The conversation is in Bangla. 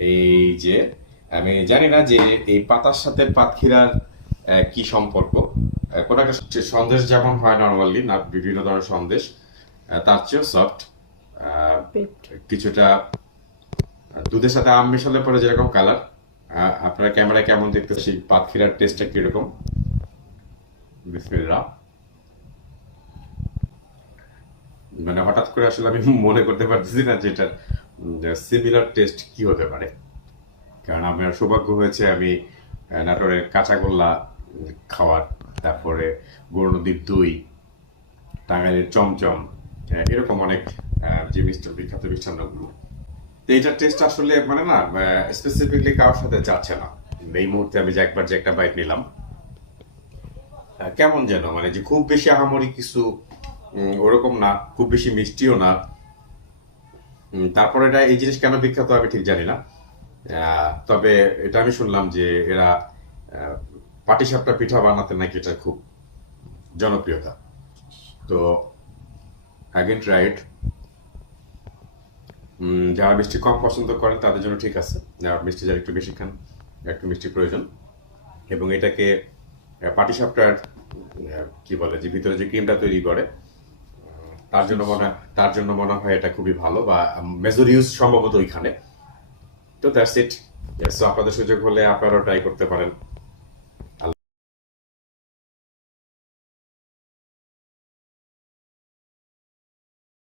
এই যে আমি জানি না যে এই পাতার সাথে পাতখিরার কি সম্পর্ক। কোনো একটা সন্দেশ যেমন হয় নর্মালি না, বিভিন্ন ধরনের সন্দেশ তার চেয়েও সফট, কিছুটা দুধের সাথে আম মেশালে পরে যেরকম কালার, আপনার ক্যামেরায় কেমন দেখতেছি পাতখিরার টেস্টটা কিরকম। বিসমিল্লাহ। মানে হঠাৎ করে আসলে আমি মনে করতে পারতেছি না যে এটার সিমিলার টেস্ট কি হতে পারে, কারণ আমার সৌভাগ্য হয়েছে আমি নাটোরের কাঁচাগোল্লা খাওয়ার, তারপরে গরু নদীর দই, টাঙ্গাইলের চমচম, এরকম অনেক যে বিখ্যাত মিষ্টান্নগুলো। তো এটার টেস্ট আসলে মানে না স্পেসিফিকলি কারোর সাথে যাচ্ছে না। এই মুহূর্তে আমি যে একবার যে একটা বাইট নিলাম, কেমন যেন মানে যে খুব বেশি আহামরি কিছু ওরকম না, খুব বেশি মিষ্টিও না। তারপরে এটা এই জিনিস কেন বিখ্যাত আমি ঠিক জানি না। তবে এটা আমি শুনলাম যে এরা পাটিসাপটা পিঠা বানাতে নাকি এটা খুব জনপ্রিয়তা। তো অ্যাগেন ট্রাইড। যারা মিষ্টি কম পছন্দ করেন তাদের জন্য ঠিক আছে, যারা মিষ্টি যারা একটু বেশি খান একটু মিষ্টি প্রয়োজন। এবং এটাকে পাটিসাপটার কি বলে যে ভিতরে যে ক্রিমটা তৈরি করে তার জন্য মনে হয় এটা খুবই ভালো, বা মেজর সম্ভবত ওইখানে। তো দ্যাটস ইট। সো আপনাদের সুযোগ হলে আপনারাও ট্রাই করতে পারেন।